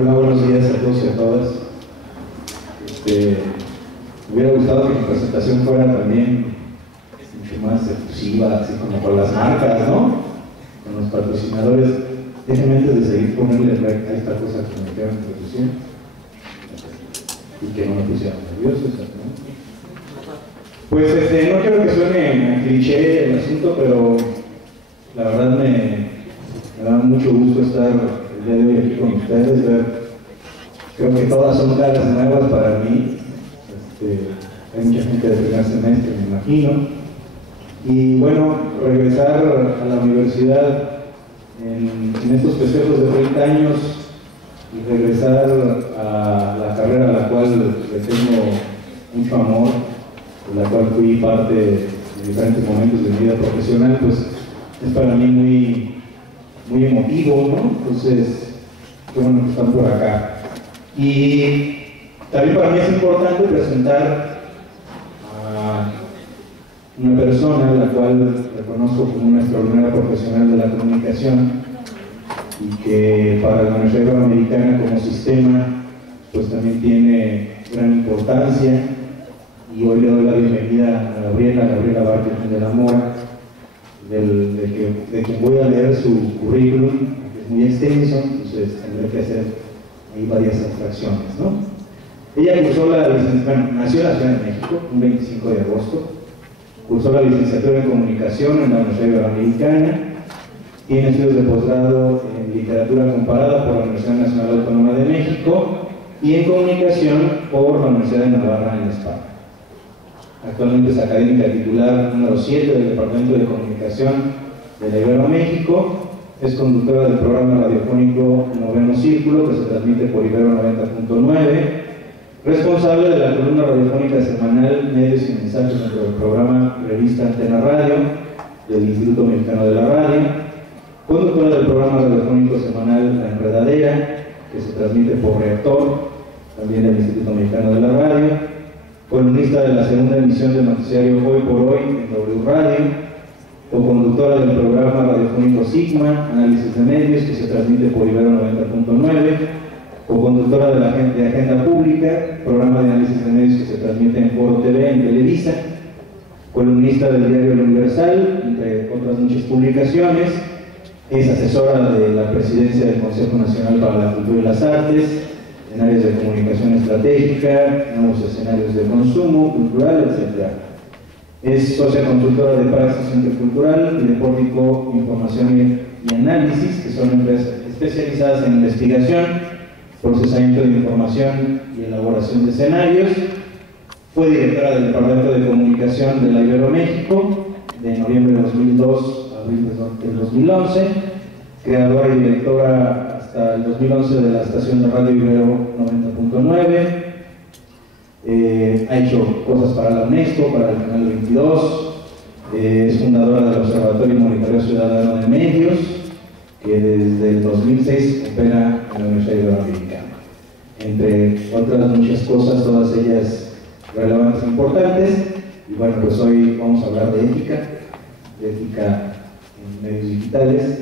Hola, buenos días a todos y a todas. Me hubiera gustado que mi presentación fuera también mucho más efusiva, así como con las marcas, ¿no? Con los patrocinadores. Déjenme antes de seguir ponerle a esta cosa que me queda en introducción y que no me pusieran nerviosos, ¿no? Pues no quiero que suene a cliché el asunto, pero la verdad me da mucho gusto estar el día de hoy aquí con ustedes. Creo que todas son caras nuevas para mí. Hay mucha gente de primer semestre, me imagino. Y bueno, regresar a la universidad en estos festejos de 30 años y regresar a la carrera a la cual le tengo mucho amor, de la cual fui parte de diferentes momentos de mi vida profesional, pues es para mí muy emotivo, ¿no? Entonces, qué bueno que están por acá. Y también para mí es importante presentar a una persona a la cual reconozco como una extraordinaria profesional de la comunicación y que para la Universidad Iberoamericana como sistema pues también tiene gran importancia. Y hoy le doy la bienvenida a Gabriela Vázquez de la Mora, de quien voy a leer su currículum, que es muy extenso, entonces tendré que hacer ahí varias abstracciones, ¿no? Ella cursó nació en la Ciudad de México, un 25 de agosto, cursó la licenciatura en Comunicación en la Universidad Iberoamericana, tiene estudios de posgrado en Literatura Comparada por la Universidad Nacional Autónoma de México y en Comunicación por la Universidad de Navarra en España. Actualmente es académica titular número 7 del Departamento de Comunicación de la Ibero-México, es conductora del programa radiofónico Noveno Círculo, que se transmite por Ibero 90.9, responsable de la columna radiofónica semanal Medios y Mensajes dentro del programa Revista Antena Radio del Instituto Mexicano de la Radio, conductora del programa radiofónico semanal La Enredadera, que se transmite por Reactor, también del Instituto Mexicano de la Radio, columnista de la segunda emisión del noticiario Hoy por Hoy en W Radio, co-conductora del programa radiofónico Sigma, Análisis de Medios, que se transmite por Ibero 90.9, co-conductora de Agenda Pública, programa de análisis de medios que se transmite en Foro TV, en Televisa, columnista del diario El Universal, entre otras muchas publicaciones, es asesora de la presidencia del Consejo Nacional para la Cultura y las Artes, en áreas de comunicación estratégica, nuevos escenarios de consumo, cultural, etc. Es socia consultora de Praxis Intercultural y de Pórtico Información y Análisis, que son empresas especializadas en investigación, procesamiento de información y elaboración de escenarios. Fue directora del Departamento de Comunicación de la Ibero-México de noviembre de 2002 a abril del 2011, creadora y directora hasta el 2011 de la estación de radio Ibero 90.9, ha hecho cosas para la UNESCO, para el Canal 22, es fundadora del Observatorio y Monitoreo Ciudadano de Medios, que desde el 2006 opera en la Universidad Iberoamericana. Entre otras muchas cosas, todas ellas relevantes e importantes. Y bueno, pues hoy vamos a hablar de ética en medios digitales.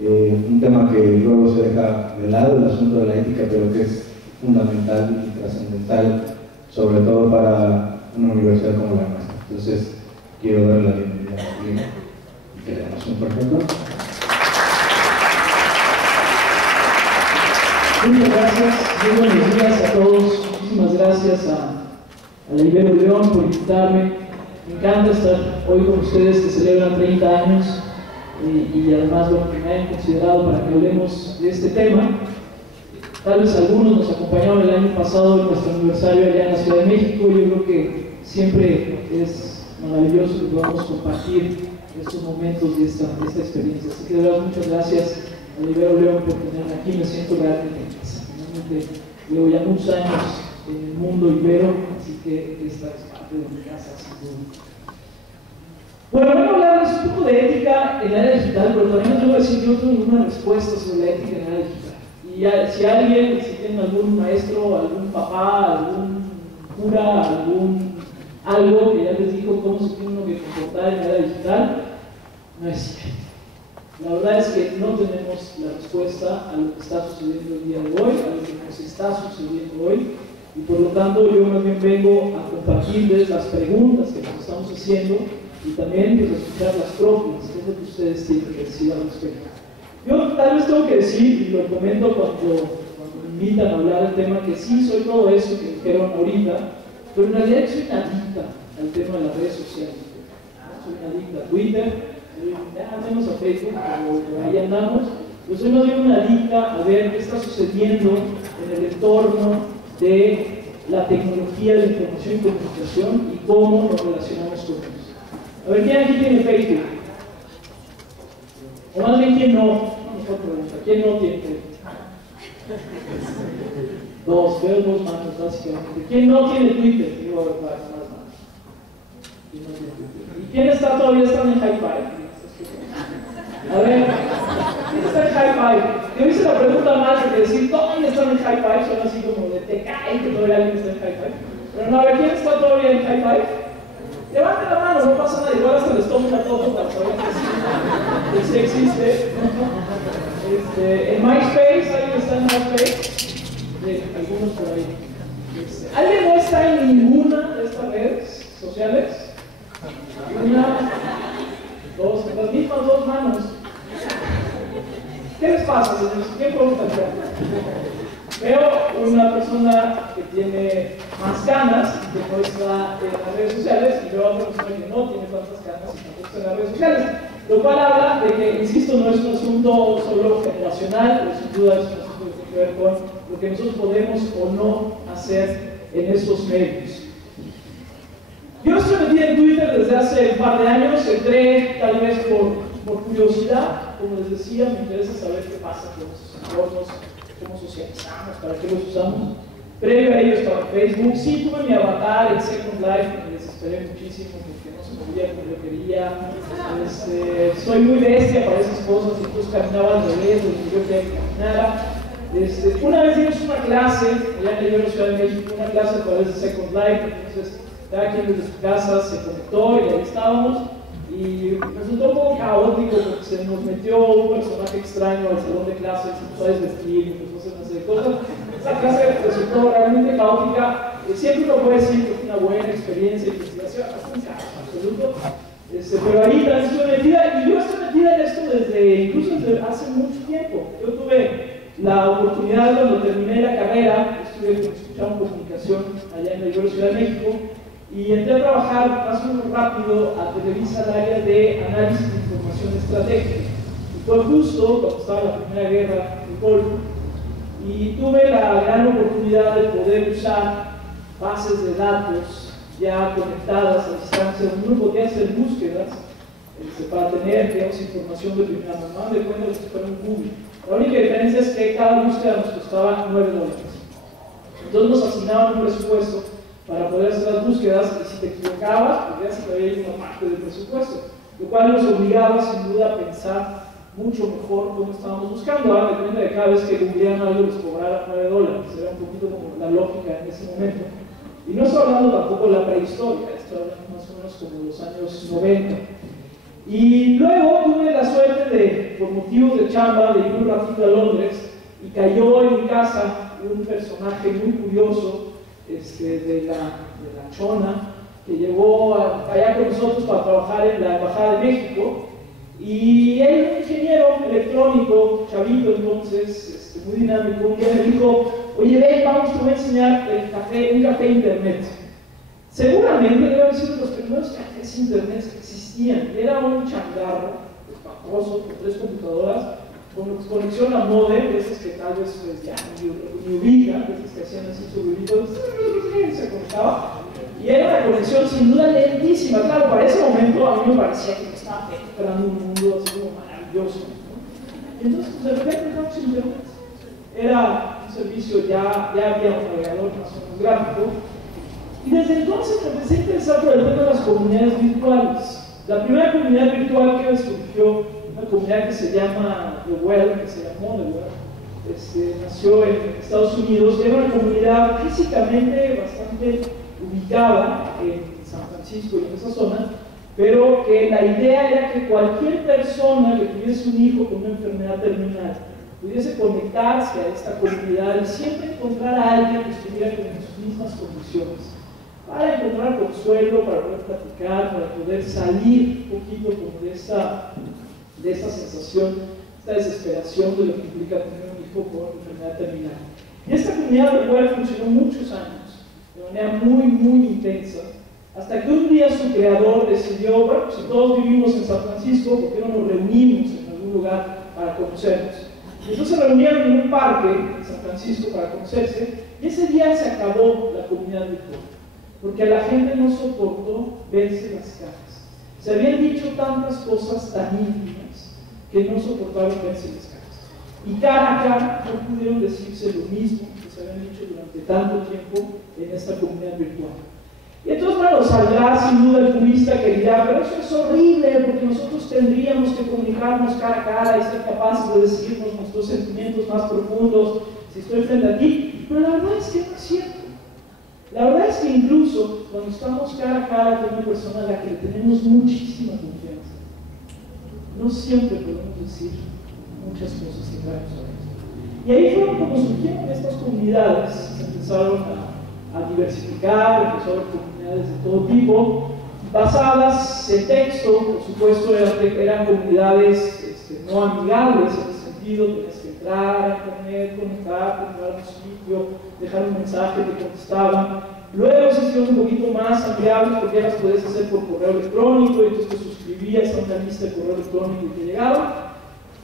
Un tema que luego se deja de lado, el asunto de la ética, pero que es fundamental y trascendental, sobre todo para una universidad como la nuestra. Entonces, quiero darle la bienvenida a Lina y que le damos un fuerte aplauso. Muchas gracias, muy buenos días a todos. Muchísimas gracias a la Ibero León por invitarme. Me encanta estar hoy con ustedes que celebran 30 años y además bueno, que me hayan considerado para que hablemos de este tema. Tal vez algunos nos acompañaron el año pasado en nuestro aniversario allá en la Ciudad de México. Yo creo que siempre es maravilloso que podamos compartir estos momentos de esta experiencia. Así que de verdad muchas gracias a Ibero León por tenerme aquí. Me siento realmente en casa. Realmente llevo ya muchos años en el mundo ibero, así que esta es parte de mi casa, sin duda. Bueno, voy a hablarles un poco de ética en la era digital, pero también les voy a decir yo tengo una respuesta sobre la ética en la era digital. Y si tienen algún maestro, algún papá, algún cura, algo que ya les dijo cómo se tiene uno que comportar en la era digital, no es cierto. La verdad es que no tenemos la respuesta a lo que está sucediendo el día de hoy, a lo que nos está sucediendo hoy, y por lo tanto yo más bien vengo a compartirles las preguntas que nos estamos haciendo y también pues, escuchar las propias, que es lo que ustedes tienen que decir al respecto. Yo tal vez tengo que decir, y lo comento cuando me invitan a hablar del tema, que sí soy todo eso que dijeron ahorita, pero en realidad soy una adicta al tema de las redes sociales. Soy una adicta a Twitter, menos a Facebook, pero ahí andamos. Yo soy más bien una adicta a ver qué está sucediendo en el entorno de la tecnología de la información y comunicación y cómo nos relacionamos con ellos. A ver, ¿quién aquí tiene Facebook? O más bien, ¿quién no? Mejor pregunta, ¿quién no tiene Facebook? Veo dos manos básicamente. ¿Quién no tiene Twitter? Digo, a ver, más manos. ¿Quién no tiene Twitter? ¿Y quién está todavía en Hi-Fi? A ver, ¿quién está en Hi-Fi? Yo hice la pregunta mal porque decir todavía están en Hi-Fi suena así como de te cae que todavía alguien está en Hi-Fi. Pero no, a ver, ¿quién está todavía en Hi-Fi? Levante la mano, no pasa nada, igual hasta les tomo una foto para saber que sí existe. En MySpace, ¿alguien está en MySpace? Algunos por ahí. ¿Alguien no está en ninguna de estas redes sociales? Una, dos, las mismas dos manos. ¿Qué les pasa, señores? ¿Qué preguntan? Veo una persona que tiene más canas y que no está en las redes sociales, y veo a otra persona que no tiene tantas canas y tampoco está en las redes sociales. Lo cual habla de que, insisto, no es un asunto solo generacional, pero sin duda es un asunto que tiene que ver con lo que nosotros podemos o no hacer en estos medios. Yo estoy metida en Twitter desde hace un par de años, entré tal vez por curiosidad, como les decía, me interesa saber qué pasa con esos entornos, cómo socializamos, para qué los usamos. Previo a ello estaba Facebook, sí tuve mi avatar en Second Life, me desesperé muchísimo porque no se movía como yo quería. Soy muy bestia para esas cosas, incluso caminaba al revés de lo que yo quería que caminara. Una vez dimos una clase, allá en la Ciudad de México, una clase a través de Second Life, entonces cada quien desde su casa se conectó y ahí estábamos. Y resultó un poco caótico porque se nos metió un personaje extraño al salón de clases, se empezó a desvestir y empezó a hacer una serie de cosas. Esa clase resultó realmente caótica. Siempre uno puede decir que fue una buena experiencia de investigación, fue un caos absoluto. Pero ahí también estuve metida, y yo estoy metida en esto incluso desde hace mucho tiempo. Yo tuve la oportunidad cuando terminé la carrera, estuve escuchando comunicación allá en la Ciudad de México, y entré a trabajar más o menos rápido a Televisa al área de análisis de información estratégica. Y fue justo cuando estaba la Primera Guerra del Golfo, y tuve la gran oportunidad de poder usar bases de datos ya conectadas a distancia, donde uno podía hacer búsquedas para tener, digamos, información de primera mano, de cuenta que fuera un Google. La única diferencia es que cada búsqueda nos costaba $9. Entonces nos asignaban un presupuesto para poder hacer las búsquedas, y si te equivocabas, podrías haber ido una parte del presupuesto, lo cual nos obligaba sin duda a pensar mucho mejor cómo estábamos buscando. Ahora depende de cada vez que googleaban algo les cobrara $9, era un poquito como la lógica en ese momento. Y no estoy hablando tampoco de la prehistoria, estoy hablando más o menos como de los años 90. Y luego tuve la suerte de, por motivos de chamba, de ir un ratito a Londres, y cayó en mi casa un personaje muy curioso de la Chona, que llegó allá con nosotros para trabajar en la Embajada de México, y él, un ingeniero electrónico, chavito entonces, muy dinámico, un día me dijo: oye, ven, vamos, te voy a enseñar un café internet. Seguramente debe haber sido de los primeros cafés internet que existían. Era un changarro espantoso con 3 computadoras, con conexión a modem, esas que tal vez pues, ya ni ubican, esas que hacían así su ruidito, se conectaba. Y era una conexión sin duda lentísima. Claro, para ese momento a mí me parecía que me estaba esperando un mundo así como maravilloso, ¿no? Y entonces, pues, de repente entramos en internet. Era un servicio, ya había un navegador más o menos gráfico. Y desde entonces me empecé a interesar por el tema de las comunidades virtuales. La primera comunidad virtual que me surgió, una comunidad que se llama The Well, que se llamó The Well, nació en Estados Unidos. Era una comunidad físicamente bastante ubicada en San Francisco y en esa zona, pero que la idea era que cualquier persona que tuviese un hijo con una enfermedad terminal pudiese conectarse a esta comunidad y siempre encontrar a alguien que estuviera con sus mismas condiciones, para encontrar consuelo, para poder platicar, para poder salir un poquito como de esta sensación, esta desesperación de lo que implica tener un hijo con enfermedad terminal. Y esta comunidad virtual funcionó muchos años, de manera muy, muy intensa, hasta que un día su creador decidió, bueno, si todos vivimos en San Francisco, ¿por qué no nos reunimos en algún lugar para conocernos? Y entonces se reunieron en un parque en San Francisco para conocerse, y ese día se acabó la comunidad virtual, porque a la gente no soportó verse las caras. Se habían dicho tantas cosas tan íntimas que no soportaron verse las caras. Y cara a cara no pudieron decirse lo mismo que se habían dicho durante tanto tiempo en esta comunidad virtual. Y entonces, bueno, saldrá sin duda el turista que dirá, pero eso es horrible, porque nosotros tendríamos que comunicarnos cara a cara y ser capaces de decirnos nuestros sentimientos más profundos si estoy frente a ti. Pero la verdad es que no es cierto. La verdad es que incluso cuando estamos cara a cara con una persona a la que le tenemos muchísima confianza, no siempre podemos decir muchas cosas que traemos a veces. Y ahí fueron como surgieron estas comunidades, se empezaron a diversificar, empezó a haber comunidades de todo tipo, basadas en texto, por supuesto eran comunidades no amigables en ese sentido, tenías que entrar a internet, conectarte, entrar a un sitio, dejar un mensaje, te contestaban. Luego se hicieron un poquito más amigables porque las podías hacer por correo electrónico y entonces te suscribías a una lista de correo electrónico y te llegaba.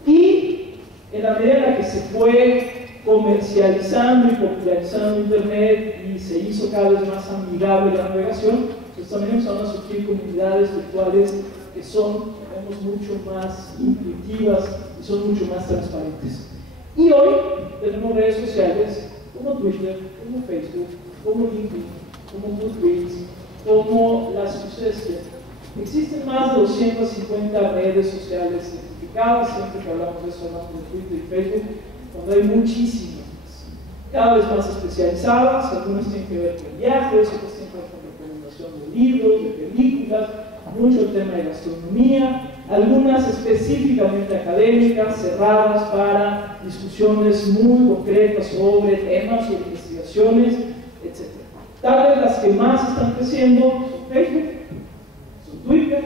Y en la medida en la que se fue comercializando y popularizando Internet y se hizo cada vez más amigable la navegación, pues también empezaron a surgir comunidades virtuales que son, digamos, mucho más intuitivas y son mucho más transparentes. Y hoy tenemos redes sociales como Twitter, como Facebook, como LinkedIn, como Goodreads, como las que ustedes quieran. Existen más de 250 redes sociales identificadas, siempre que hablamos de eso hablamos de Twitter y Facebook, cuando hay muchísimas, cada vez más especializadas, algunas tienen que ver con viajes, otras tienen que ver con recomendación de libros, de películas, mucho el tema de gastronomía, algunas específicamente académicas, cerradas para discusiones muy concretas sobre temas, sobre investigaciones, etc. Tal vez las que más están creciendo son Facebook, son Twitter,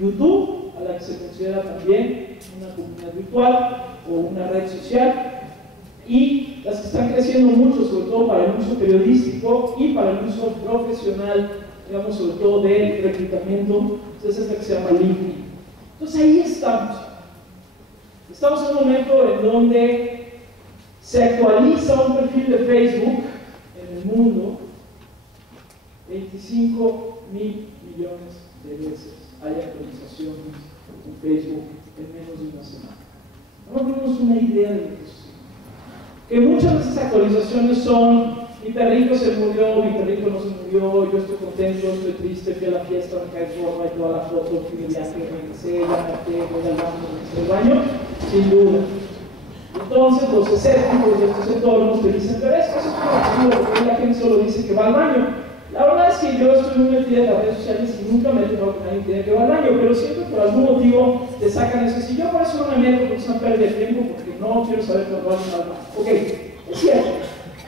YouTube, a la que se considera también una comunidad virtual o una red social, y las que están creciendo mucho, sobre todo para el uso periodístico y para el uso profesional, digamos, sobre todo del reclutamiento, entonces es la que se llama LinkedIn. Entonces ahí estamos. Estamos en un momento en donde se actualiza un perfil de Facebook en el mundo 25 mil millones de veces. Hay actualizaciones en Facebook en menos de una semana. No tenemos una idea de lo que sucede. Que muchas de esas actualizaciones son: mi perrito se murió, mi perrito no se murió, yo estoy contento, yo estoy triste, fui a la fiesta, me caí gorda y toda la foto, fui de viaje, regresé, ya me voy al baño, regresé al baño, sin duda. Entonces los escépticos de estos entornos te dicen, pero eso es positivo, porque la gente solo dice que va al baño. La verdad es que yo estoy muy metida en las redes sociales y nunca me he tenido que nadie diga que va al baño, pero siempre por algún motivo te sacan eso. Si yo por eso no me meto, porque es una pérdida de tiempo, porque no quiero saber cuándo vas al baño. Ok, es cierto.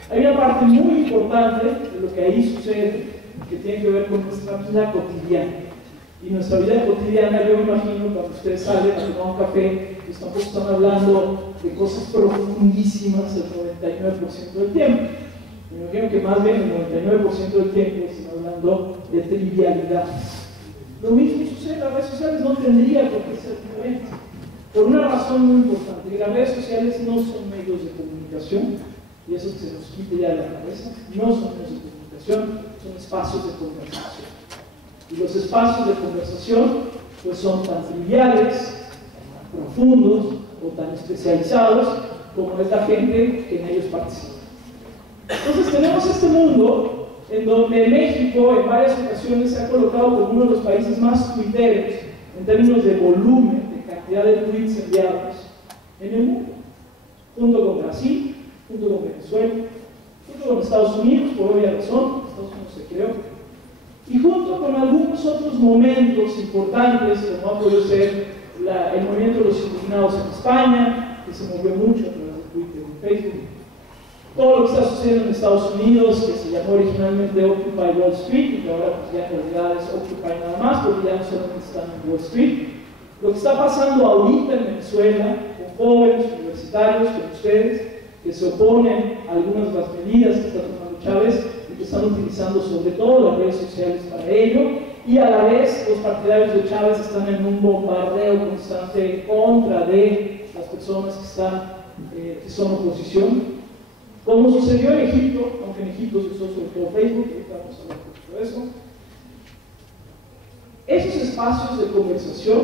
Hay una parte muy importante de lo que ahí sucede que tiene que ver con nuestra vida cotidiana. Y nuestra vida cotidiana, yo me imagino, cuando ustedes salen a tomar un café, pues tampoco están hablando de cosas profundísimas el 99% del tiempo. Me imagino que más bien el 99% del tiempo están hablando de trivialidades. Lo mismo sucede en las redes sociales, no tendría por qué ser diferente. Por una razón muy importante, que las redes sociales no son medios de comunicación, y eso que se nos quite ya de la cabeza, no son medios de comunicación, son espacios de conversación. Y los espacios de conversación pues son tan triviales, tan profundos o tan especializados como es la gente que en ellos participa. Entonces tenemos este mundo en donde México en varias ocasiones se ha colocado como uno de los países más tuiteros en términos de volumen, de cantidad de tweets enviados en el mundo, junto con Brasil, junto con Venezuela, junto con Estados Unidos, por obvia razón, Estados Unidos se creó. y junto con algunos otros momentos importantes, como ha podido ser el movimiento de los indignados en España, que se movió mucho a través de Twitter y Facebook, todo lo que está sucediendo en Estados Unidos, que se llamó originalmente Occupy Wall Street, y que ahora pues, ya en realidad es Occupy nada más, porque ya no solamente están en Wall Street. Lo que está pasando ahorita en Venezuela, con jóvenes universitarios, con ustedes, que se oponen a algunas de las medidas que está tomando Chávez y que están utilizando sobre todo las redes sociales para ello, y a la vez los partidarios de Chávez están en un bombardeo constante contra de las personas que son oposición. Como sucedió en Egipto, aunque en Egipto se usó sobre todo Facebook, ahorita vamos a hablar un poquito de eso. Esos espacios de conversación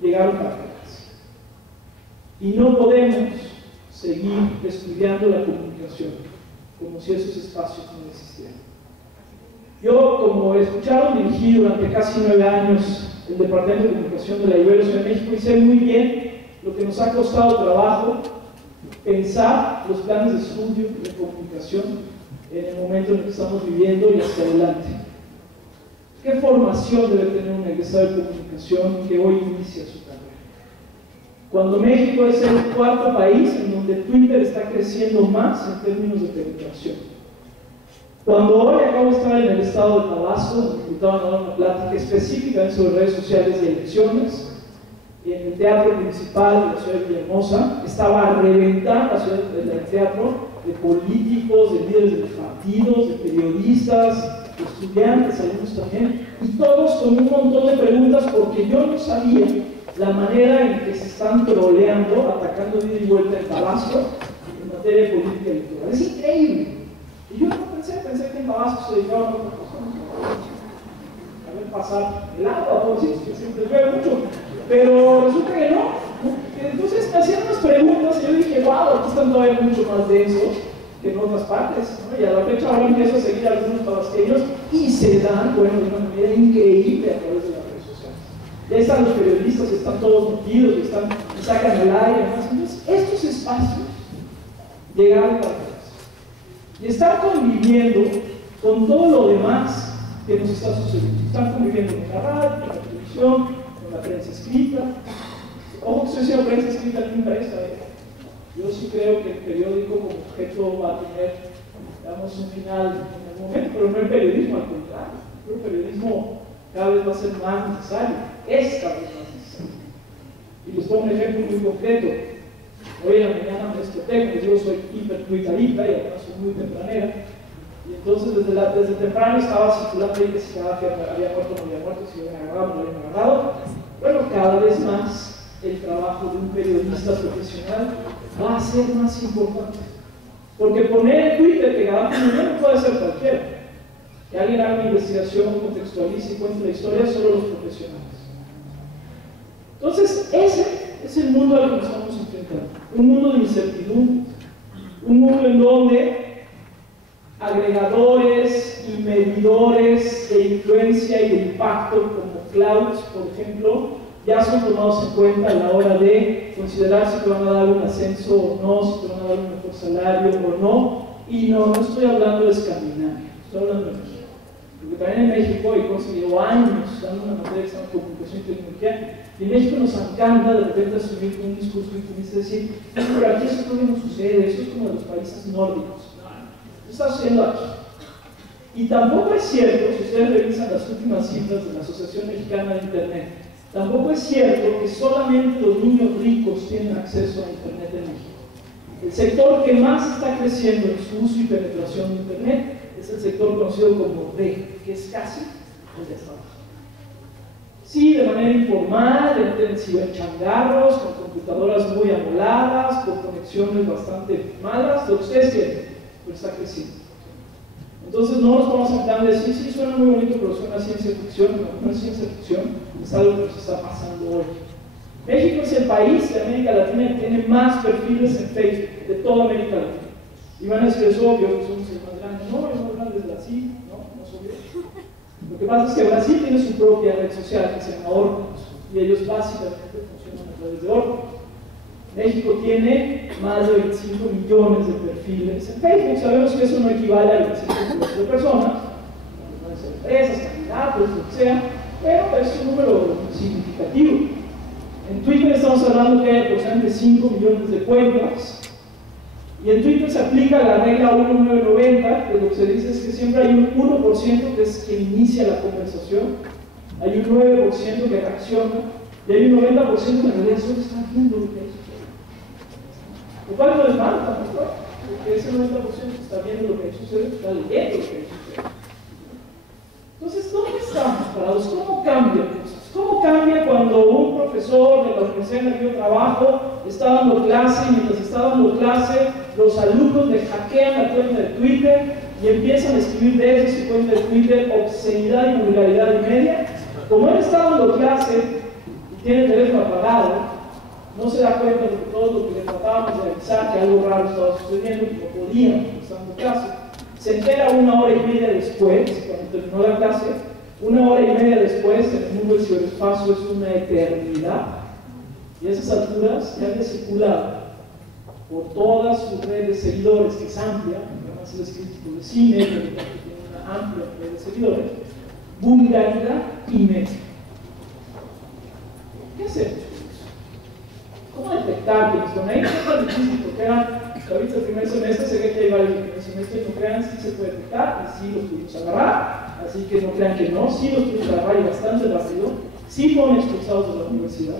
llegaron para quedarse. Y no podemos seguir estudiando la comunicación como si esos espacios no existieran. Yo, como escucharon, dirigí durante casi 9 años el Departamento de Comunicación de la Ibero Ciudad de México y sé muy bien lo que nos ha costado trabajo pensar los planes de estudio de comunicación en el momento en el que estamos viviendo y hacia adelante. ¿Qué formación debe tener un egresado de comunicación que hoy inicia su carrera? Cuando México es el 4º país en donde Twitter está creciendo más en términos de penetración. Cuando hoy acabo de estar en el estado de Tabasco, donde me invitaban a dar una plática específica sobre redes sociales y elecciones, y en el teatro principal de la ciudad de Villahermosa, estaba a reventar la ciudad del teatro de políticos, de líderes de los partidos, de periodistas, de estudiantes, algunos también, y todos con un montón de preguntas porque yo no sabía la manera en que se están troleando, atacando de ida y vuelta en Tabasco en materia de política electoral. Es increíble. Y yo no pensé que en Tabasco se dedicaban a otra cosa, a ver pasar el agua, todo eso, que siempre llueve mucho. Pero resulta que no. Entonces me hacían unas preguntas y yo dije, wow, aquí están todavía mucho más densos que en otras partes, ¿no? Y a la fecha ahora empiezo a seguir a algunos tabasqueños y se dan, bueno, de una manera increíble a través de las redes sociales. Ya están los periodistas, están todos metidos, y sacan el aire, ¿no? Entonces, estos espacios llegaron para quedarse. Y están conviviendo con todo lo demás que nos está sucediendo. Están conviviendo con la radio, con la televisión, la prensa escrita. Ojo que estoy diciendo prensa escrita no impresa. Yo sí creo que el periódico como objeto va a tener, digamos, un final en el momento, pero no el periodismo, al contrario. El periodismo cada vez va a ser más necesario, es cada vez más necesario. Y les pongo un ejemplo muy concreto. Hoy en la mañana me desperté, porque yo soy hipertwitterita y además soy muy tempranera. Y entonces desde temprano estaba circulando ahí que si cada que había muerto no había muerto, si lo habían agarrado no lo habían agarrado. Bueno, cada vez más el trabajo de un periodista profesional va a ser más importante. Porque poner en Twitter que cada uno puede ser cualquiera. Que alguien haga una investigación, contextualice y cuente la historia, solo los profesionales. Entonces, ese es el mundo al que nos estamos enfrentando. Un mundo de incertidumbre. Un mundo en donde agregadores y medidores de influencia y de impacto como clouds, por ejemplo, ya son tomados en cuenta a la hora de considerar si te van a dar un ascenso o no, si te van a dar un mejor salario o no. Y no estoy hablando de Escandinavia, estoy hablando de México. Porque también en México he conseguido años dando una materia que se llama comunicación y tecnología, y en México nos encanta de repente asumir un discurso intimista, decir, pero aquí eso todavía no sucede, eso es como de los países nórdicos. Está sucediendo aquí. Y tampoco es cierto, si ustedes revisan las últimas cifras de la Asociación Mexicana de Internet, tampoco es cierto que solamente los niños ricos tienen acceso a Internet en México. El sector que más está creciendo en su uso y penetración de Internet es el sector conocido como D, que es casi el de Estados Unidos. Sí, de manera informal, en ciberchangarros, con computadoras muy amoladas, con conexiones bastante malas, lo que ustedes quieren, pero está creciendo. Entonces no nos vamos a plan de decir, sí, suena muy bonito, pero suena ciencia ficción. No, no es ciencia ficción, es algo que nos está pasando hoy. México es el país de América Latina que tiene más perfiles en Facebook, de toda América Latina. Y van a decir, es obvio, que somos el más grande. No, el más grande es Brasil, no es obvio. Lo que pasa es que Brasil tiene su propia red social, que se llama Orkut, y ellos básicamente funcionan a través de Orkut. México tiene más de 25 millones de perfiles en Facebook. Sabemos que eso no equivale a 25 millones de personas, pueden ser empresas, datos, lo que sea, pero es un número significativo. En Twitter estamos hablando que hay aproximadamente 5 millones de cuentas, y en Twitter se aplica la regla 1990, que lo que se dice es que siempre hay un 1% que es quien inicia la conversación, hay un 9% que reacciona, y hay un 90% que en realidad solo está viendo lo que hay sucedido. Lo cual no es malo tampoco, porque ese 90% que está viendo lo que hay sucedido está leyendo lo que hay sucedido. Entonces, ¿dónde estamos parados? ¿Cómo cambian cosas? ¿Cómo cambia cuando un profesor de la universidad en la que yo trabajo está dando clase y mientras está dando clase los alumnos le hackean la cuenta de Twitter y empiezan a escribir desde su cuenta de Twitter obscenidad y vulgaridad y media? Como él está dando clase y tiene el teléfono apagado, no se da cuenta de que todo lo que le tratábamos de avisar que algo raro estaba sucediendo, que no podíamos, estar dando clase. Se entera 1 hora y media después, cuando terminó la clase. 1 hora y media después, en el mundo del ciberespacio es una eternidad, y a esas alturas ya han circulado por todas sus redes de seguidores, que es amplia, además él es crítico de cine, pero tiene una amplia red de seguidores, vulgaridad y media. ¿Qué hacemos? ¿Cómo detectar que con ahí no es tan difícil? Porque ahorita el primer semestre se ve que hay varios primeros semestres, no crean si se puede detectar, y sí los pudimos agarrar, así que no crean que no, sí los pudimos agarrar y bastante rápido, sí fueron expulsados de la universidad,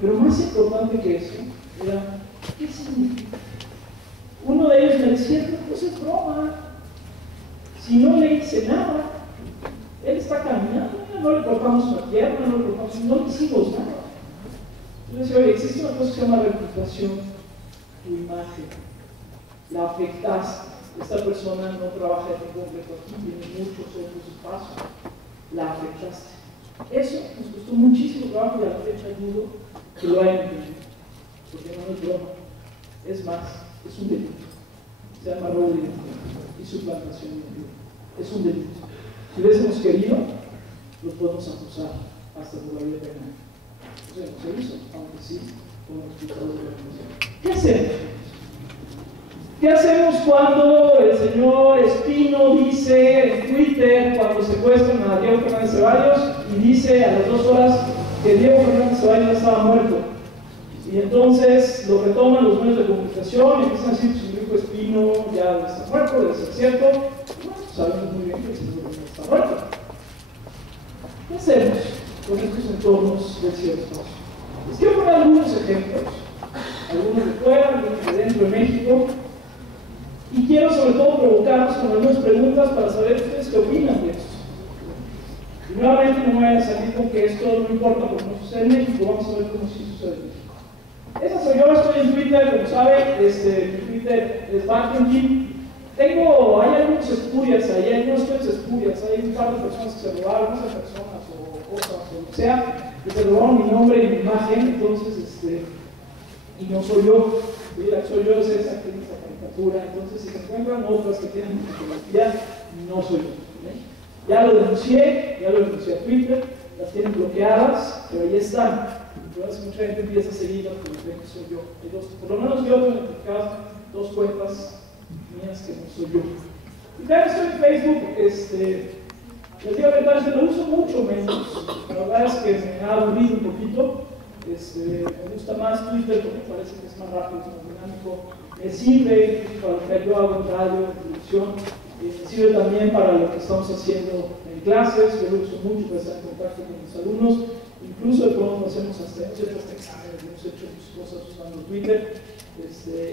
pero más importante que eso era, ¿qué significa? Uno de ellos me decía, pues es broma, si no le hice nada, él está caminando, no le cortamos una pierna, no le cortamos, no le hicimos nada. Yo decía, oye, existe una cosa que se llama reputación, tu imagen, la afectaste, esta persona no trabaja de tiempo completo aquí, tiene muchos otros espacios, la afectaste. Eso nos costó muchísimo trabajo y a la fecha ayudo que lo hayan entendido, porque no es broma, es más, es un delito, se llama robo de identidad y suplantación de identidad, es un delito. Si hubiésemos querido, los podemos acusar hasta por la vía penal. O sea, no se hizo, aunque sí, como explicado de la Comisión. ¿Qué hacemos? ¿Qué hacemos cuando el señor Espino dice en Twitter, cuando secuestran a Diego Fernández Ceballos, y dice a las 2 horas que Diego Fernández Ceballos ya estaba muerto? Y entonces lo retoman los medios de comunicación y empiezan a decir que su hijo Espino ya está muerto, debe ser cierto. Bueno, sabemos muy bien que el señor Espino está muerto. ¿Qué hacemos con estos entornos del ciberespacio? Les quiero poner algunos ejemplos, algunos de fuera, algunos de dentro de México, y quiero sobre todo provocarlos con algunas preguntas para saber ustedes qué opinan de esto. Y nuevamente no me vayan a salir con que esto no importa porque no sucede en México, vamos a ver cómo sí sucede en México. Esa soy yo, estoy en Twitter, como saben, mi Twitter es Barkentin. Hay algunos espurias ahí, hay unos tweets espurias, hay un par de personas que se robaron, no sé, personas o cosas o lo que sea, que se robaron mi nombre y mi imagen, entonces, y no soy yo, soy yo, es esa caricatura, entonces si se encuentran otras que tienen mi fotografía, no soy yo. Ya lo denuncié a Twitter, las tienen bloqueadas, pero ahí están. Entonces mucha gente empieza a seguirlas porque creen que soy yo. Por lo menos yo tengo identificadas 2 cuentas mías que no soy yo. Y también estoy en Facebook, les digo la verdad, lo uso mucho menos. La verdad es que me ha aburrido un poquito. Me gusta más Twitter porque me parece que es más rápido, es más dinámico. Me sirve para lo que yo hago en radio, en televisión. Me sirve también para lo que estamos haciendo en clases. Yo lo uso mucho para estar en contacto con mis alumnos. Incluso de pronto hemos hecho hasta exámenes, hemos hecho cosas usando Twitter.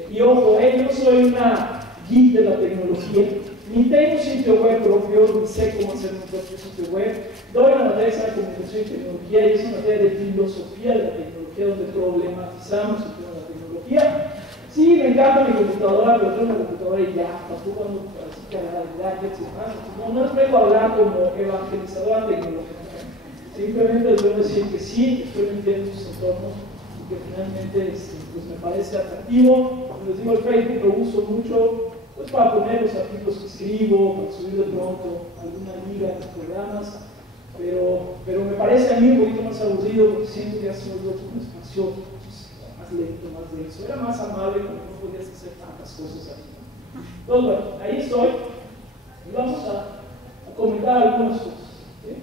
Y ojo, yo no soy una geek de la tecnología, ni tengo sitio web propio, ni sé cómo hacer un propio sitio web. Doy la materia de comunicación y tecnología, y es una materia de filosofía de la tecnología, donde problematizamos el tema de la tecnología. Sí, me encanta mi computadora, pero tengo una computadora y ya, tampoco ando así cargada de gadgets y demás. No les vengo a hablar como evangelizadora tecnológica. Simplemente les voy a decir que sí, estoy metiendo esos entornos y que finalmente pues me parece atractivo. Como les digo, el Facebook lo uso mucho pues, para poner los artículos que escribo, para subir de pronto alguna liga de los programas, pero me parece a mí un poquito más aburrido porque siento que ya se volvió un espacio más lento, más denso. Era más amable porque no podías hacer tantas cosas ahí. Entonces, bueno, ahí estoy y vamos a comentar algunas cosas. ¿Sí?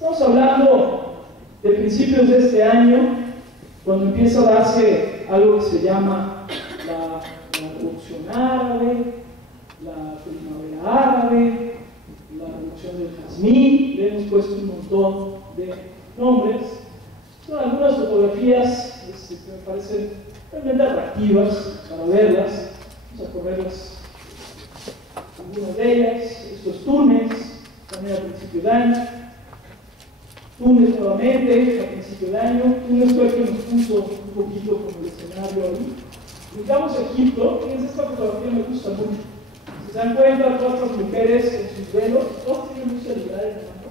Estamos hablando de principios de este año, cuando empieza a darse algo que se llama la Revolución Árabe, la Primavera Árabe, la Revolución del Jazmín. Le hemos puesto un montón de nombres. Son algunas fotografías que me parecen realmente atractivas para verlas. Vamos a ponerlas, algunas de ellas. Esto es Túnez, también al principio de año. Túnez nuevamente, a principio de año. Túnez fue el que nos puso un poquito como el escenario ahí. Ubicamos Egipto. Fíjense, esta fotografía me gusta mucho. Si se dan cuenta, todas estas mujeres con sus velos, todas tienen un celular en la mano,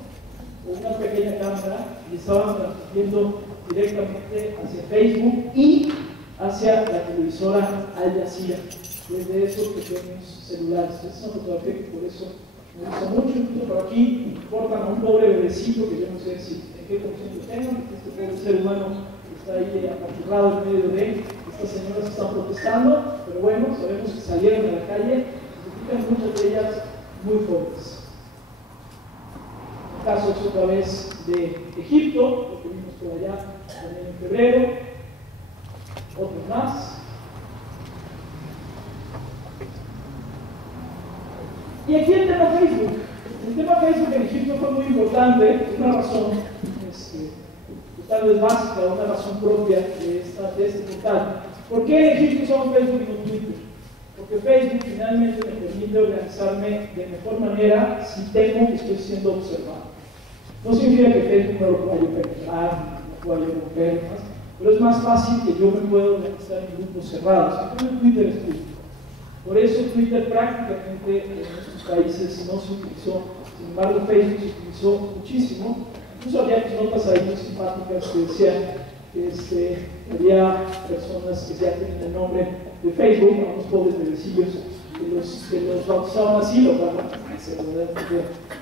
o una pequeña cámara, y estaban transmitiendo directamente hacia Facebook y hacia la televisora Al Jazeera, desde esos pequeños celulares. Esta es una fotografía que por eso me gusta mucho. Incluso por aquí cortan a un pobre bebecito que yo no sé en qué conciencia tengan, porque este pobre ser humano está ahí apachurrado en medio de. Estas señoras están protestando, pero bueno, sabemos que salieron a la calle, muchas de ellas muy jóvenes. Casos otra vez de Egipto, lo que vimos por allá también en febrero, otros más. Y aquí el tema Facebook. El tema Facebook en Egipto fue muy importante, por una razón tal vez básica, una razón propia de este portal. ¿Por qué en Egipto usamos Facebook y no Twitter? Porque Facebook finalmente me permite organizarme de mejor manera si temo que estoy siendo observado. No significa que Facebook no lo pueda penetrar, no lo pueda romper, pero es más fácil que yo me pueda organizar en grupos cerrados. Entonces Twitter es público. Por eso Twitter prácticamente en nuestros países no se utilizó. Sin embargo, Facebook se utilizó muchísimo. Incluso había notas ahí muy simpáticas que decían que había personas que ya tienen el nombre de Facebook, a unos pobres bebecillos que los bautizaban así, lo cual es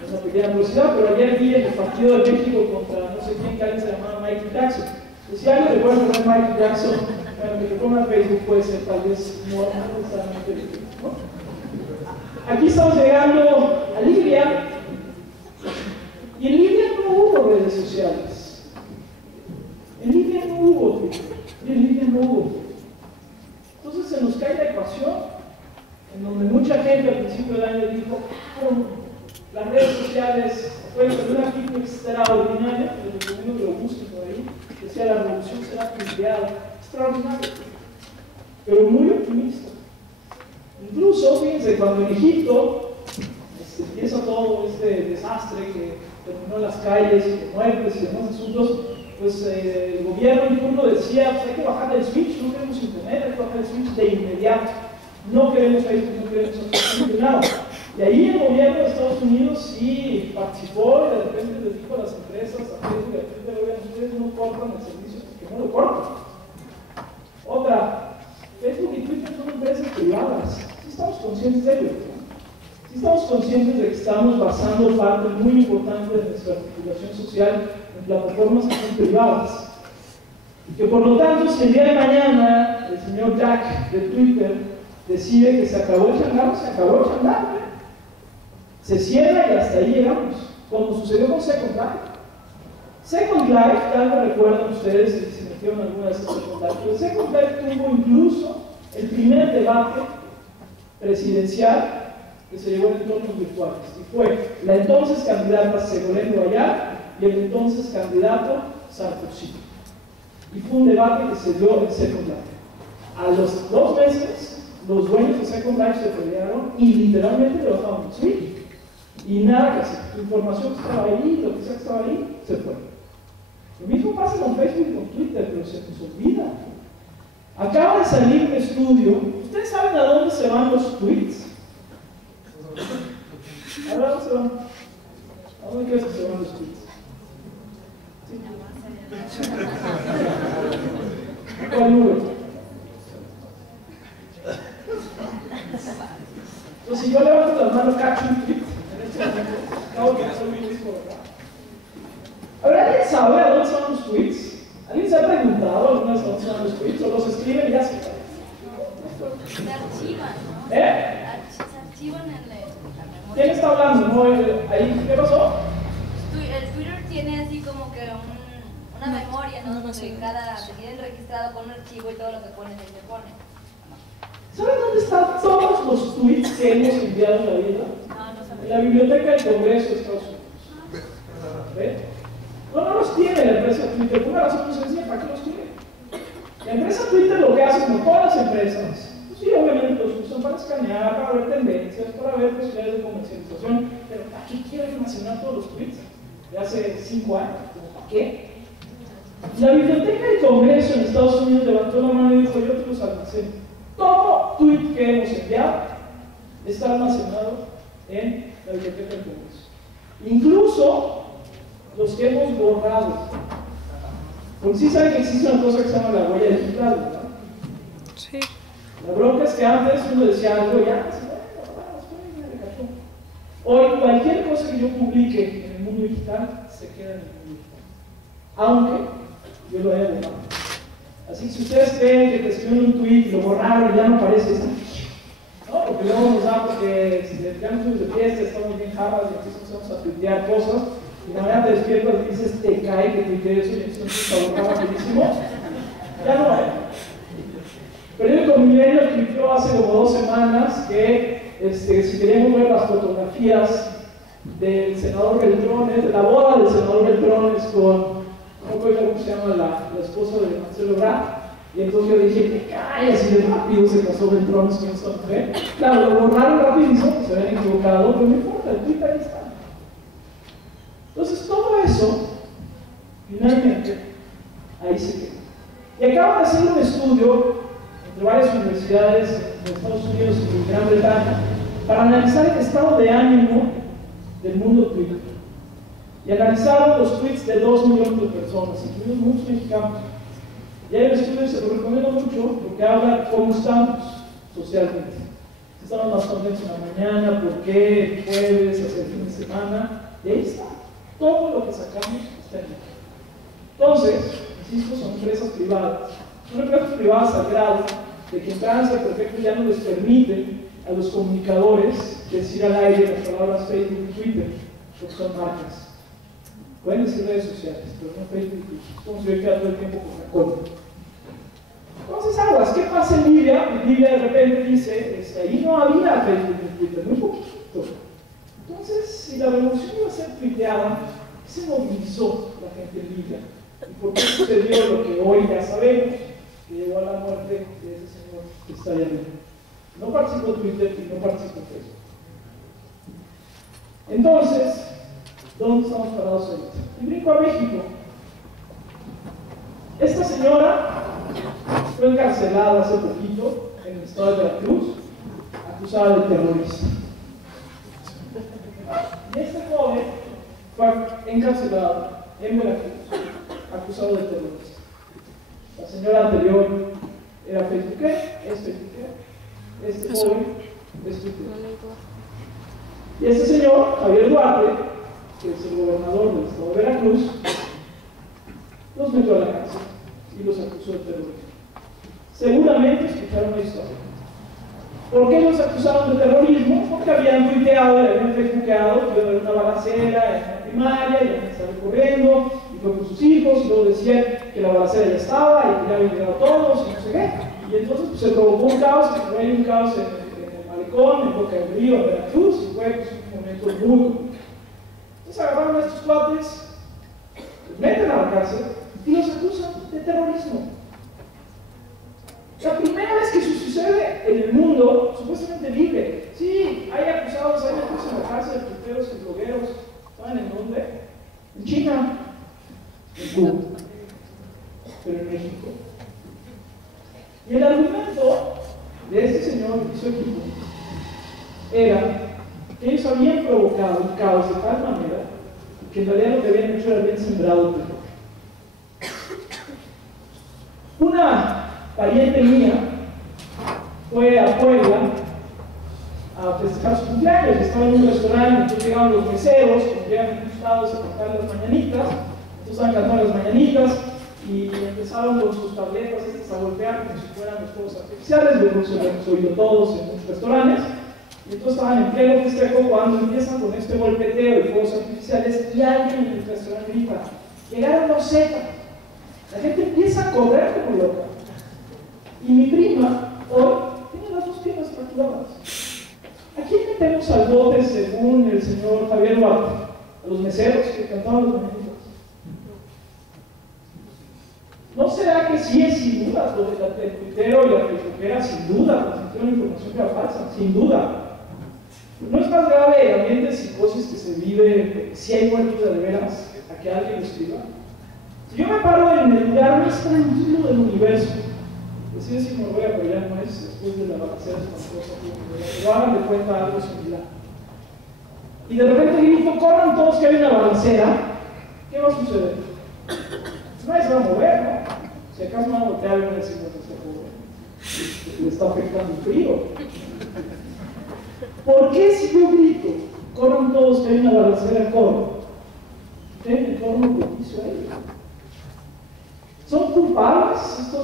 una pequeña curiosidad, pero ayer vi en el partido de México contra no sé quién, que alguien se llamaba Michael Jackson. Pues si alguien le puede poner Michael Jackson, bueno, que le ponga Facebook puede ser tal vez no necesariamente, ¿no? Aquí estamos llegando a Libia, y en Libia no hubo redes sociales. En Libia no hubo Twitter, y en Libia no hubo. Entonces se nos cae la ecuación, en donde mucha gente al principio del año dijo, las redes sociales pueden ser un artículo extraordinario, les recomiendo que lo busquen por ahí, decía la revolución será tuiteada, extraordinario, pero muy optimista. Incluso, fíjense, cuando en Egipto empieza todo este desastre que terminó en las calles, con muertes y demás asuntos, pues el gobierno en turno decía, pues hay que bajar el switch, no queremos internet, hay que bajar el switch de inmediato, no queremos Facebook, no queremos absolutamente nada. Y ahí el gobierno de Estados Unidos sí participó y de repente les dijo a las empresas, a Facebook y a Twitter, oigan, ustedes no cortan el servicio porque no lo cortan. Otra, Facebook y Twitter son empresas privadas, sí estamos conscientes de ello, ¿no? Sí estamos conscientes de que estamos basando parte muy importante de nuestra articulación social en plataformas que son privadas. Y que por lo tanto, si el día de mañana el señor Jack de Twitter decide que se acabó el changarro, se acabó el changarro, ¿eh? Se cierra y hasta ahí llegamos, como sucedió con Second Life. Second Life, tal vez recuerdan ustedes si se metieron alguna vez en Second Life, pero Second Life tuvo incluso el primer debate presidencial que se llevó en entornos virtuales, y fue la entonces candidata Ségolène Royal y el entonces candidato Sarkozy. Y fue un debate que se dio en Second Life. A los 2 meses, los dueños de Second Life se pelearon y literalmente le bajaron el switch. Y nada que hacer. La información que estaba ahí, lo que sea que estaba ahí, se fue. Lo mismo pasa con Facebook y con Twitter, pero se nos olvida. Acaba de salir un estudio. ¿Ustedes saben a dónde se van los tweets? ¿A dónde se van? ¿A dónde crees que se van los tweets? ¿Sí? ¿Cuál nube? Entonces, si yo levanto las manos, cacho un tweet en este momento, acabo que soy muy listo acá. A ver, ¿alguien sabe a dónde se van los tweets? ¿Alguien se ha preguntado alguna vez a dónde se van los tweets? ¿O los escriben y ya se caen? Se archivan, ¿no? Se archivan en la memoria. ¿Quién está hablando? ¿No? ¿Ahí qué pasó? El Twitter tiene así como que una memoria, ¿no? Donde te tienen registrado con un archivo y todo lo que pones ahí se pone. ¿Saben dónde están todos los tweets que hemos enviado en la vida? No sabía. En la biblioteca del Congreso de Estados Unidos. ¿Ve? No los tiene la empresa Twitter, por una razón muy sencilla, ¿para qué los tiene? La empresa Twitter lo que hace, como todas las empresas, pues sí, obviamente los usan para escanear, para ver tendencias, para ver posibilidades de comercialización, pero ¿para qué quieren almacenar todos los tweets de hace 5 años? ¿Para qué? La biblioteca del Congreso en Estados Unidos levantó la mano y dijo: yo te los almaceno. Todo tweet que hemos enviado está almacenado en la biblioteca del Congreso. Incluso los que hemos borrado. Porque sí saben que existe una cosa que se llama la huella digital, ¿verdad? Sí. La bronca es que antes uno decía algo ya, hoy cualquier cosa que yo publique en el mundo digital se queda en el mundo digital, aunque yo lo haya borrado. Así que si ustedes creen que te escriben un tweet y lo borraron y ya no aparece, ¿no? Porque luego nos da porque ya no estamos de fiesta, estamos bien jarras y aquí empezamos a tuitear cosas y de manera te despiertas y dices te cae que tuiteé eso y entonces te borraba rapidísimo. Ya no hay. Periódico Milenio tuiteó hace como 2 semanas que si queríamos ver las fotografías del senador Beltrones, de la boda del senador Beltrones con, no recuerdo cómo se llama la esposa de Marcelo Ebrard, y entonces yo dije, te cae, así de rápido se casó Beltrones con esta mujer. Claro, lo borraron rapidísimo, se habían equivocado, pero no importa, el tweet ahí está. Entonces todo eso, finalmente, ahí se queda. Y acaban de hacer un estudio entre varias universidades de Estados Unidos y Gran Bretaña para analizar el estado de ánimo del mundo Twitter. Y analizaron los tweets de 2 millones de personas, incluidos muchos mexicanos. Y hay un estudio que se lo recomiendo mucho porque habla de cómo estamos socialmente. Si estamos más contentos en la mañana, por qué, el jueves, hacia el fin de semana, y ahí está. Todo lo que sacamos está en ahí. Entonces, insisto, son empresas privadas. Son empresas privadas al grado de que en Francia, por ejemplo, ya no les permiten a los comunicadores decir al aire las palabras Facebook y Twitter, porque son marcas. Pueden decir redes sociales, pero no Facebook y Twitter. Es como si yo quedara todo el tiempo con la cola. Entonces, aguas, ¿qué pasa en Libia? En Libia de repente dice, ahí no había Facebook y Twitter, muy poquito. Entonces, si la revolución iba a ser tuiteada, ¿qué se movilizó la gente en Libia? ¿Y por qué sucedió lo que hoy ya sabemos, que llegó a la muerte de ese señor que está allá arriba? No participó en Twitter y no participó en Facebook. Entonces, ¿dónde estamos parados ahorita? Y brinco a México. Esta señora fue encarcelada hace poquito en el estado de Veracruz, acusada de terrorista. Y este joven fue encarcelado en Veracruz, acusado de terrorista. La señora anterior era facebookera, es facebookera. Este joven es tuitero. Y este señor, Javier Duarte, que es el gobernador del estado de Veracruz, los metió a la cárcel y los acusó de terrorismo. Seguramente escucharon la historia. ¿Por qué los acusaron de terrorismo? Porque habían tuiteado, habían facebookeado que iba a haber una balacera en la primaria y alguien estaba corriendo y fue con sus hijos y luego decían que la balacera ya estaba y que ya habían llegado todos y no sé qué. Y entonces pues, se provocó un caos, se creó un caos en el malecón, en Boca del Río, en Veracruz, y fue pues, un momento muy complicado. Entonces agarraron a estos cuates, los meten a la cárcel y los acusan de terrorismo. La primera vez que eso sucede en el mundo, supuestamente libre. Sí, hay acusados, hay acusados en la cárcel, tuiteros y blogueros. ¿Saben en dónde? En China, en Cuba, pero en México. Y el argumento de este señor y su equipo era que ellos habían provocado un caos de tal manera que en realidad lo que habían hecho era bien sembrado terror. Una pariente mía fue a Puebla a festejar su cumpleaños, estaba en un restaurante, entonces llegaban los meseros, que llegan gustados a cantar las mañanitas, entonces estaban cantando las mañanitas y empezaron con sus tabletas a golpear como si fueran los fuegos artificiales, luego se lo hemos oído todos en muchos restaurantes, Y entonces estaban en pleno festejo cuando empiezan con este golpeteo de fuegos artificiales y alguien en el restaurante grita: llegaron los Zetas. La gente empieza a correr como loca. Y mi prima hoy tiene las dos piernas fracturadas. ¿A quién metemos al bote según el señor Javier Duarte? A los meseros que cantaban los domingos. ¿No será que sí es sin duda lo de el tuitero y la facebookera? Sin duda, transmitieron información que era falsa, sin duda. No es más grave el ambiente de psicosis que se vive si hay muertos de veras a que alguien lo escriba. Si yo me paro en el lugar más tranquilo del universo, decir si me voy a apoyar no es después de la balacera espantosa, pero hagan de cuenta algo similar. Y de repente grito: corran todos que hay una balacera, ¿qué va a suceder? Nadie se va a mover, ¿no? Si acaso van a voltear y van a decir: no, está le está afectando el frío. ¿Por qué si yo grito: corran todos que hay una balacera, corro? ¿Qué entorno propicio a ello? ¿Son culpables este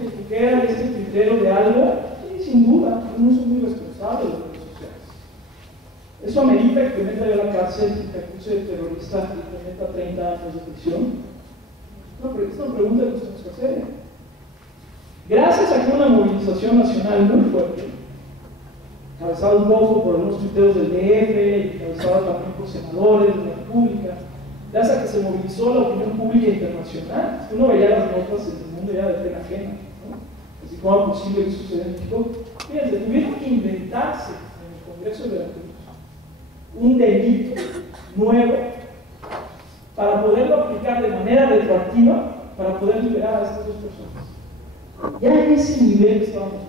facebookera y este tuitero de algo? Sí, sin duda, no son muy responsables de las redes sociales. Eso amerita que meta a la cárcel y que acuse de terrorista y que meta 30 años de prisión. No, pero esta es una pregunta que tenemos que hacer. Gracias a que una movilización nacional muy fuerte, cabezada un poco por algunos tuiteros del DF y cabezada también por senadores de la República, gracias a que se movilizó la opinión pública internacional. Uno veía las notas en el mundo ya de pena ajena, ¿no? Así como era posible que sucediera en México. Fíjense, tuvieron que inventarse en el Congreso de Veracruz un delito nuevo para poderlo aplicar de manera retroactiva para poder liberar a estas dos personas. Ya en ese nivel estábamos.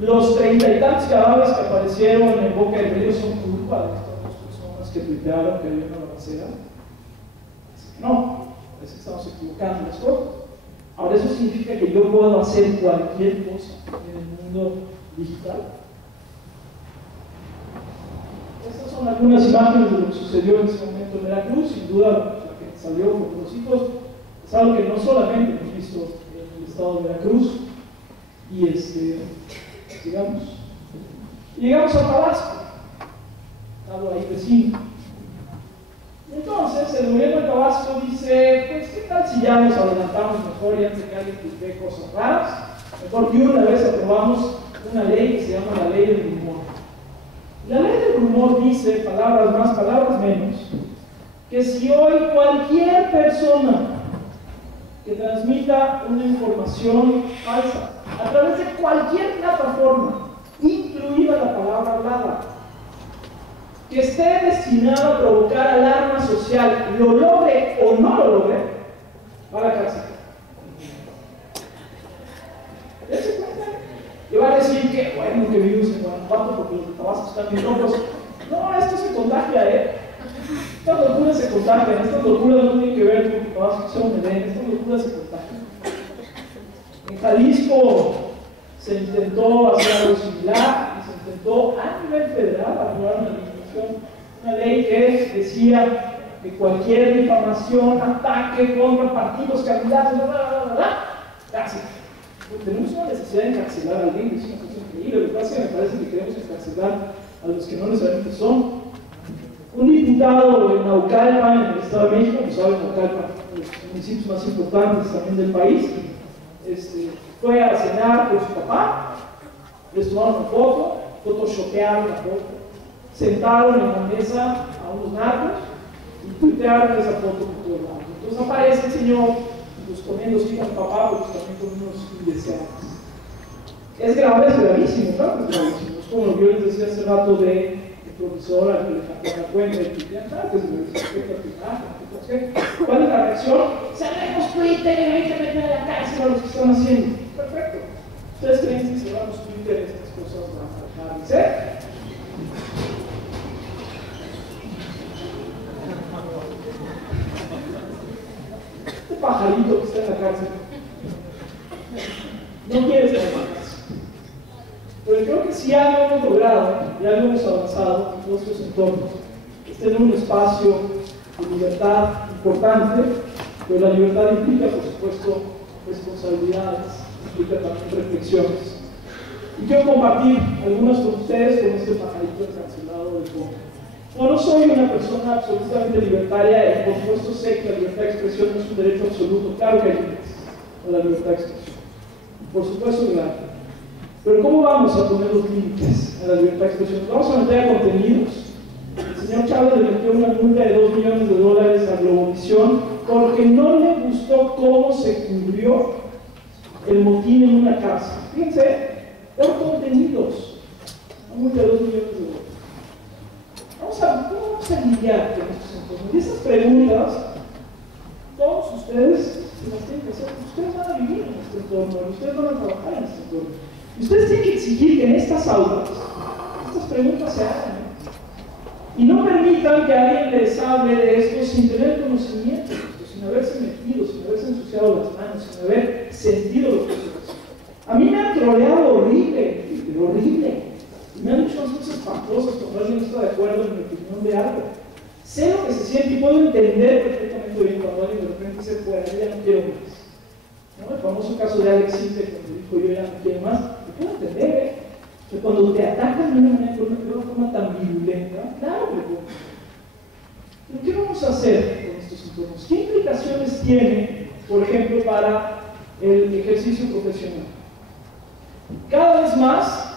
Los 30 y tantos cadáveres que aparecieron en Boca del Río son culpa de estas dos personas que tuitearon que había una balacera. Así que no, parece que estamos equivocando las cosas. Ahora, ¿eso significa que yo puedo hacer cualquier cosa en el mundo digital? Estas son algunas imágenes de lo que sucedió en ese momento en Veracruz. Sin duda, la que salió con los hijos es algo que no solamente hemos visto en el estado de Veracruz. Y llegamos a Tabasco, algo ahí vecino. Entonces, el gobierno de Tabasco dice: pues, ¿qué tal si ya nos adelantamos mejor y antes de que alguien tuitee cosas raras? Mejor que una vez aprobamos una ley que se llama la ley del rumor. La ley del rumor dice, palabras más, palabras menos, que si hoy cualquier persona que transmita una información falsa a través de cualquier plataforma, incluida la palabra hablada, que esté destinada a provocar alarma social, lo logre o no lo logre, va a la cárcel. ¿Ese cuenta? Y va a decir que, bueno, que vivimos en Guanajuato porque los de Tabasco están bien locos. No, esto se contagia, Estas locuras se contagian, estas locuras no tienen que ver con que Tabasco sea un Edén, estas locuras se contagian. En Jalisco se intentó hacer algo similar y se intentó a nivel federal aprobar una legislación, una ley que decía que cualquier difamación, ataque contra partidos, candidatos, cárcel. Tenemos una necesidad de encarcelar a alguien, es una cosa increíble. Lo que pasa es que me parece que queremos encarcelar a los que no necesariamente son. Un diputado de Naucalpan, en el Estado de México, que sabe Naucalpan, uno de los municipios más importantes también del país, fue a cenar con su papá, les tomaron una foto, photoshopearon la foto, sentaron en la mesa a unos narcos y tuitearon esa foto por todos lados. Entonces aparece el señor pues, comiéndose con el papá, pues también con unos indeseables. Es grave, es gravísimo, claro, es gravísimo. Es como lo que yo les decía hace rato de profesor al que le faltó la cuenta y que ya que se me respecta a ¿cuál es la reacción? Cerremos Twitter y hay que meter a la cárcel a los que están haciendo. Perfecto. ¿Ustedes creen que si cerramos Twitter estas cosas van a dejar de ser? Este pajarito que está en la cárcel no quiere estar en la cárcel. Pero creo que si algo hemos logrado y algo hemos avanzado en todos estos entornos, es tener un espacio de libertad importante, pero la libertad implica, por supuesto, responsabilidades, implica también reflexiones. Y quiero compartir algunas con ustedes con este pajarito encarcelado de fondo. No soy una persona absolutamente libertaria y por supuesto sé que la libertad de expresión no es un derecho absoluto. Claro que hay límites a la libertad de expresión. Por supuesto que la hay. Pero ¿cómo vamos a poner los límites a la libertad de expresión? Vamos a meter a contenidos. El señor Chávez le metió una multa de $2 millones a Globovisión porque no le gustó cómo se cubrió el motín en una casa. Fíjense, por contenidos. Una multa de $2 millones. ¿Cómo vamos a lidiar con estos entornos? Y esas preguntas, todos ustedes se las tienen que hacer. Ustedes van a vivir en este entorno, ustedes van a trabajar en este entorno. Y ustedes tienen que exigir que en estas aulas, estas preguntas se hagan. Y no permitan que alguien les hable de esto sin tener conocimiento, sin haberse metido, sin haberse ensuciado las manos, sin haber sentido lo que es eso. A mí me han troleado horrible, horrible. Y me han dicho unas cosas espantosas cuando alguien no está de acuerdo en mi opinión de algo. Sé lo que se siente y puedo entender perfectamente bien cuando alguien de repente dice, fuera, yo ya no quiero más. ¿No? El famoso caso de Alex Sintek, cuando dijo, yo ya no quiero más. Lo puedo entender, que cuando te atacan de una forma tan virulenta, claro que lo puedo entender. Pero ¿qué vamos a hacer con estos entornos? ¿Qué implicaciones tiene, por ejemplo, para el ejercicio profesional? Cada vez más,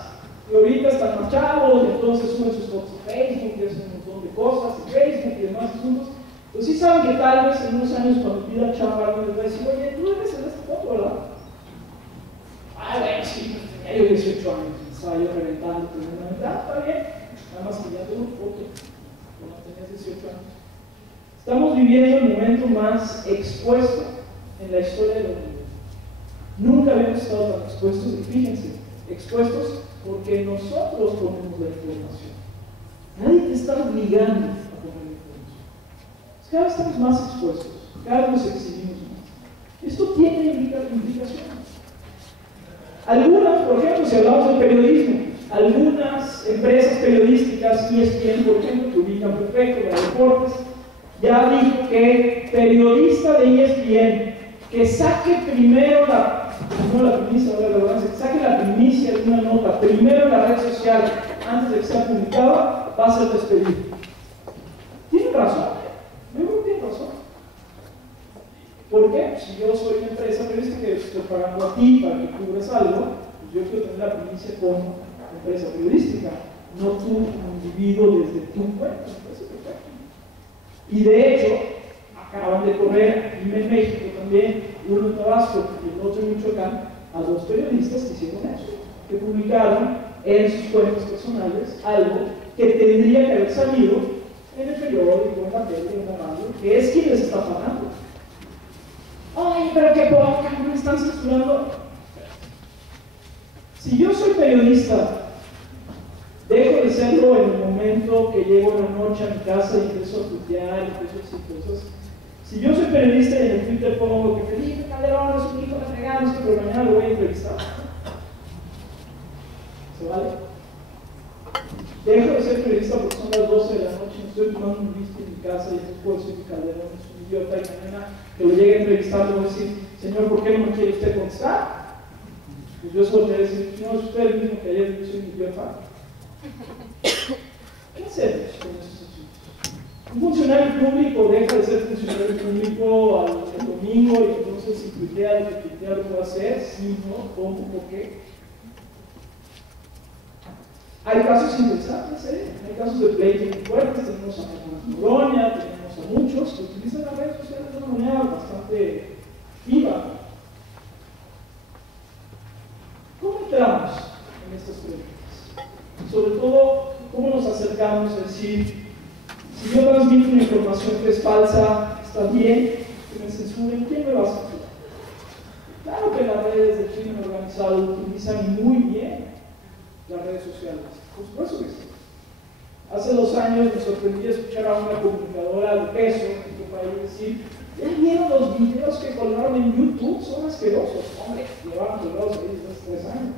y ahorita están más chavos, y entonces suben sus fotos a Facebook, y hacen un montón de cosas en Facebook y demás asuntos. Pues sí saben que tal vez en unos años cuando pida chamba alguien les va a decir, oye, tú debes ser esta foto, ¿verdad? Ah, bueno, sí, tenía yo 18 años, estaba yo reventando tremendamente. Ah, está bien, nada más que ya tengo tu foto, cuando tenías 18 años. Estamos viviendo el momento más expuesto en la historia de la humanidad. Nunca habíamos estado tan expuestos, y fíjense, expuestos porque nosotros ponemos la información. Nadie te está obligando a poner la información. Cada vez estamos más expuestos, cada vez nos exhibimos más. Esto tiene implicaciones. Algunas, por ejemplo, si hablamos del periodismo, algunas empresas periodísticas, ESPN, por ejemplo, que ubican perfecto para deportes, ya dijo que periodista de ESPN que saque primero que saque la primicia de una nota primero en la red social antes de que sea publicada, va a ser despedido. Tiene razón, yo creo que tiene razón. ¿Por qué? Si yo soy una empresa periodística que estoy pagando a ti para que cubres algo, pues yo quiero tener la primicia como empresa periodística, no tú como individuo desde tu cuenta. Me parece perfecto. Y de hecho, acaban de correr, y en México también, uno en Tabasco y el otro en Michoacán, a dos periodistas que hicieron eso, que publicaron en sus cuentas personales algo que tendría que haber salido en el periódico, en la tele, en la radio, que es quien les está pagando. Ay, pero qué poca, me están censurando. Si yo soy periodista, dejo de serlo en el momento que llego en la noche a mi casa y empiezo a tuitear, empiezo a decir cosas. Si yo soy periodista y en el Twitter pongo que Felipe Calderón es un hijo de fregado, pero mañana lo voy a entrevistar. ¿Se vale? Dejo de ser periodista porque son las 12 de la noche y estoy tomando un whisky en mi casa y entonces puedo decir que Calderón es un idiota y mañana que lo llegue a entrevistar le voy a decir, señor, ¿por qué no me quiere usted contestar? Pues yo solo te voy a decir, no, es usted el mismo que ayer, yo soy un idiota. ¿Qué hacemos con esos asuntos? Un funcionario público deja de ser funcionario público el domingo y entonces si tuitea lo que tuitea lo puede hacer, sí, no, cómo, por qué. Hay casos interesantes, hay casos de pleito muy fuertes, tenemos a Noroña, tenemos a muchos que utilizan las redes sociales de una manera bastante viva. ¿Cómo entramos en estas preguntas? Sobre todo, ¿cómo nos acercamos a decir, si yo transmito una información que es falsa, está bien que me censuren, ¿quién me va a censurar? Claro que las redes del crimen organizado utilizan muy bien las redes sociales, por supuesto que sí. Hace 2 años me sorprendí escuchar a una comunicadora de peso en este país decir, ¿ya vieron los videos que colgaron en YouTube? Son asquerosos. Hombre, llevaban colgados ahí desde hace 3 años.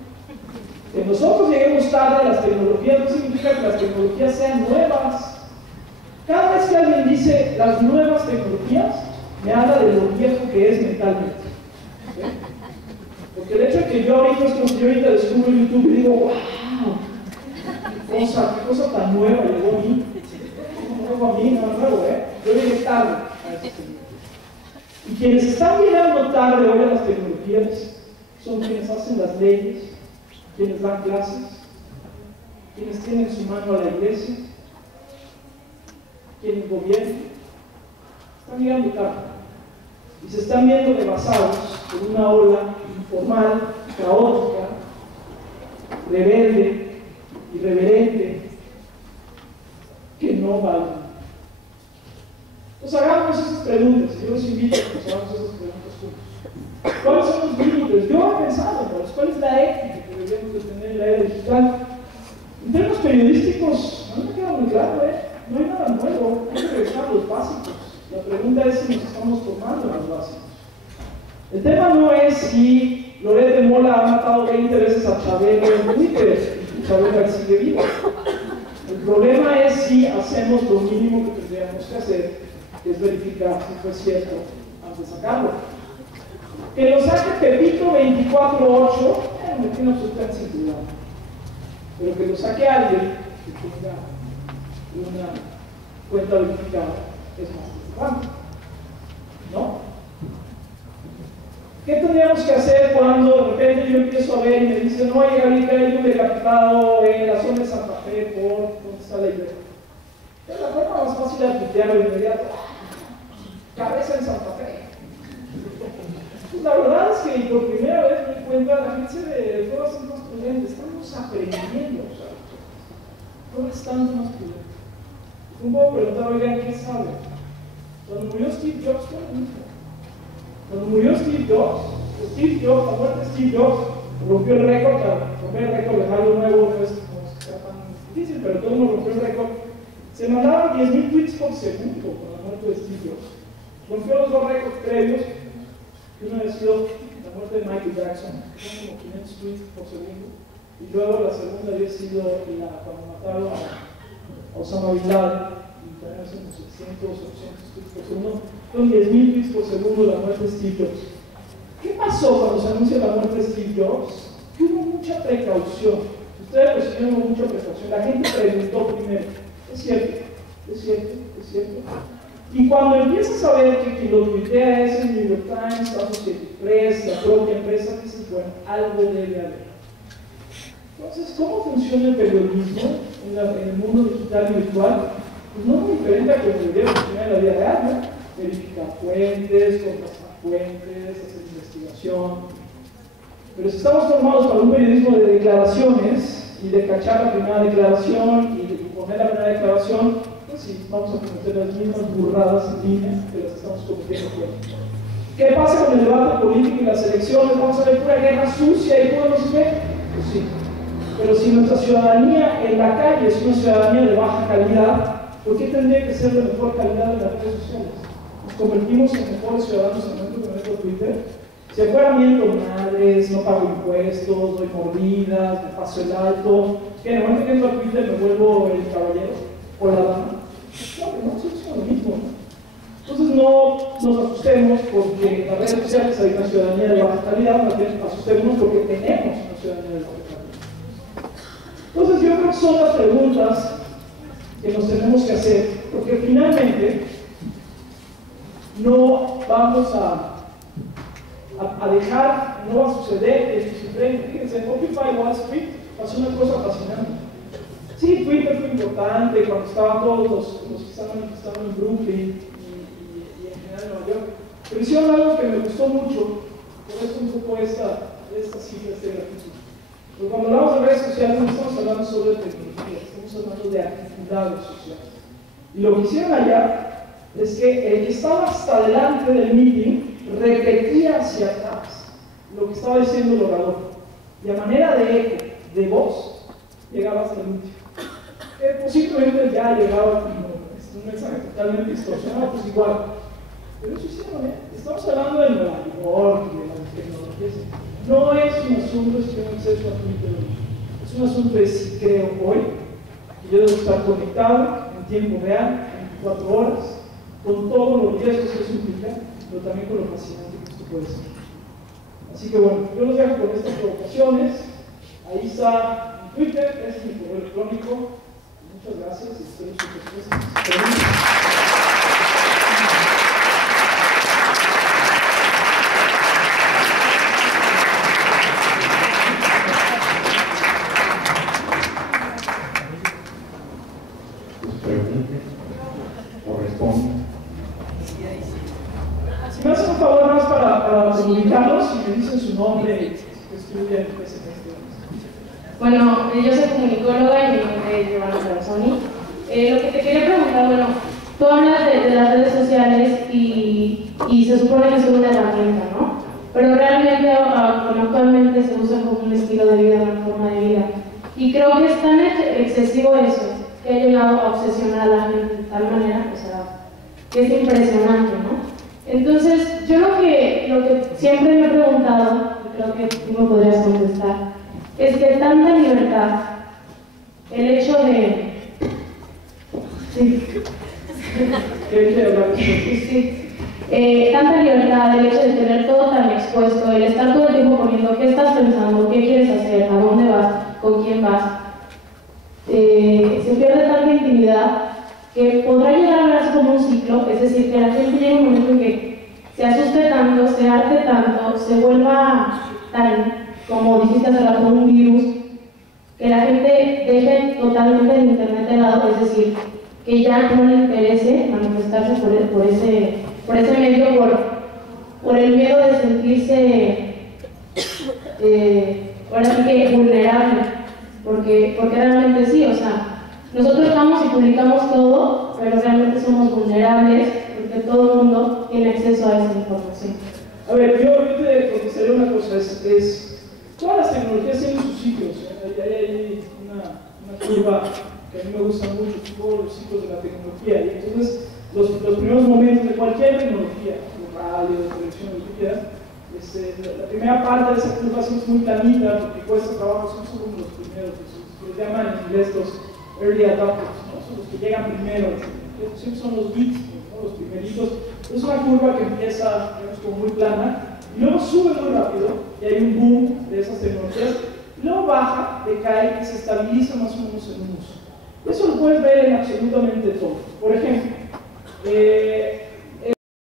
Que nosotros lleguemos tarde a las tecnologías no significa que las tecnologías sean nuevas. Cada vez que alguien dice las nuevas tecnologías, me habla de lo viejo que es mentalmente. ¿Sí? Porque el hecho de que yo ahorita es como si yo ahorita descubro YouTube y digo, wow, qué cosa tan nueva llegó a mí. No llegó a mí, nada nuevo, yo llegué tarde a este tema. Y quienes están llegando tarde hoy a las tecnologías son quienes hacen las leyes, quienes dan clases, quienes tienen en su mano a la iglesia, quienes gobiernan. Están llegando tarde y se están viendo rebasados por una ola informal, caótica, rebelde, irreverente, que no vale. Entonces hagamos esas preguntas, yo los invito a que nos hagamos esas preguntas juntos. ¿Cuáles son los límites? Yo he pensado, ¿cuál es la ética que deberíamos de tener en la era digital? En términos periodísticos, no me queda muy claro, no hay nada nuevo, hay que regresar a los básicos. La pregunta es si nos estamos formando en los básicos. El tema no es si Loret de Mola ha matado 20 veces a Chabelo en Twitter y Chabelo sigue vivo. El problema es si hacemos lo mínimo que tendríamos que hacer, que es verificar si fue cierto antes de sacarlo. Que lo saque Pepito 24/8, me tiene absolutamente sin cuidado. Pero que lo saque alguien que tenga una cuenta verificada es más preocupante, ¿no? ¿Qué tendríamos que hacer cuando de repente yo empiezo a ver y me dicen, oye, Gabriel, hay un decapitado en la zona de Santa Fe por donde está la iglesia? Es la forma más fácil de tuitearlo de inmediato. Cabeza en Santa Fe. Pues la verdad es que por primera vez me di cuenta, la gente de todas son más prudentes, estamos aprendiendo, o sea, todas están más prudentes. Un poco preguntar, oigan, ¿qué sabe? Cuando murió Steve Jobs fue lo mismo. Cuando murió Steve Jobs, la muerte de Steve Jobs rompió el récord, romper el récord de algo nuevo no es tan difícil, pero todo el mundo rompió el récord. Se mandaban 10.000 tweets por segundo con la muerte de Steve Jobs. Rompió los dos récords previos, que uno había sido la muerte de Michael Jackson, que son como 500 tweets por segundo, y luego la segunda había sido cuando mataron a Osama Bin Laden, y también hacen unos 600 o 800 tweets por segundo. Son 10.000 tweets por segundo la muerte de Steve Jobs. ¿Qué pasó cuando se anuncia la muerte de Steve Jobs? Que hubo mucha precaución. Ustedes recibieron mucha precaución. La gente preguntó primero. Es cierto, es cierto, es cierto. Y cuando empiezas a ver que quien lo tuitea es el New York Times, Associated Press, la propia empresa, dices, bueno, algo debe haber. Entonces, ¿cómo funciona el periodismo en el mundo digital y virtual? Pues no es muy diferente a como debería funcionar en la vida real, ¿no? Verificar fuentes, contrastar fuentes, hacer investigación. Pero si estamos formados para un periodismo de declaraciones y de cachar la primera declaración y poner la primera declaración, pues sí, vamos a cometer las mismas burradas en línea que las estamos cometiendo fuera. ¿Qué pasa con el debate político y las elecciones? Vamos a ver pura guerra sucia y pura no sé qué. Pues sí. Pero si nuestra ciudadanía en la calle es una ciudadanía de baja calidad, ¿por qué tendría que ser de mejor calidad en las redes sociales? Nos convertimos en mejores ciudadanos en el momento que meto Twitter. Si afuera miento madres, no pago impuestos, doy mordidas, me paso el alto, que en el momento que entro a Twitter me vuelvo el caballero o la dama. Claro que no, es lo mismo. Entonces no nos asustemos porque en las redes sociales hay una ciudadanía de baja calidad, más bien asustemos porque tenemos una ciudadanía de baja calidad. Entonces yo creo que son las preguntas que nos tenemos que hacer, porque finalmente no vamos a dejar, no va a suceder que esto se frene. Fíjense, en Occupy Wall Street pasó una cosa fascinante. Sí, Twitter fue importante cuando estaban todos los que estaban en Brooklyn y en general en Nueva York, pero hicieron algo que me gustó mucho, por eso un poco esta cifra, este gráfico. Pero cuando hablamos de redes sociales no estamos hablando solo de tecnología, estamos hablando de actividades sociales. Y lo que hicieron allá es que el que estaba hasta adelante del meeting repetía hacia atrás lo que estaba diciendo el orador. Y a manera de eco, de voz, llegaba hasta el último. Posiblemente ya llegaba un mensaje totalmente distorsionado, pues igual. Pero eso hicieron, estamos hablando de Nueva York y de las tecnologías. No es un asunto de si tengo acceso a Twitter, es un asunto de si creo hoy que yo debo estar conectado en tiempo real, 24 horas, con todos los riesgos que eso implica, pero también con lo fascinante que esto puede ser. Así que bueno, yo los dejo con estas provocaciones. Ahí está mi Twitter, es mi correo electrónico. Muchas gracias y espero sus respuestas. Si me hacen un favor más para comunicarlos y me dicen su nombre y que estudian ese. Bueno, yo soy comunicóloga y mi nombre es Giovanna Tarazoni. Lo que te quería preguntar, bueno, tú hablas de las redes sociales y se supone que son una herramienta, ¿no? Pero realmente actualmente se usan como un estilo de vida, una forma de vida. Y creo que es tan excesivo eso, que ha llegado a obsesionar a la gente de tal manera, o sea, que es impresionante, ¿no? Entonces, yo lo que siempre me he preguntado, y creo que tú me podrías contestar, es que tanta libertad, el hecho de... Sí. Tanta libertad, el hecho de tener todo tan expuesto, el estar todo el tiempo poniendo qué estás pensando, qué quieres hacer, a dónde vas, con quién vas, se pierde tanta intimidad que podrá llegar a verse como un ciclo, es decir, que la gente llegue a un momento en que se asuste tanto, se arte tanto, se vuelva tan, como dijiste hace rato, un virus, que la gente deje totalmente el internet de lado, es decir, que ya no le interese manifestarse por ese medio, por el miedo de sentirse ahora sí que vulnerable, porque realmente sí, o sea, nosotros estamos y publicamos todo, pero realmente somos vulnerables porque todo el mundo tiene acceso a esa información. A ver, yo te contestaré una cosa, todas las tecnologías tienen sus ciclos, hay una curva que a mí me gusta mucho, todos los ciclos de la tecnología, y entonces los primeros momentos de cualquier tecnología, de radio, de televisión, lo que quieras, la primera parte de esa curva es muy planita, porque cuesta trabajo, son solo los primeros, los llaman en inglés los early adopters, ¿no? Son los que llegan primero, siempre son los geeks, ¿no? Los primeritos. Es una curva que empieza, digamos, como muy plana, y luego sube muy rápido, y hay un boom de esas tecnologías, y luego baja, decae y se estabiliza más o menos en un uso. Eso lo puedes ver en absolutamente todo. Por ejemplo,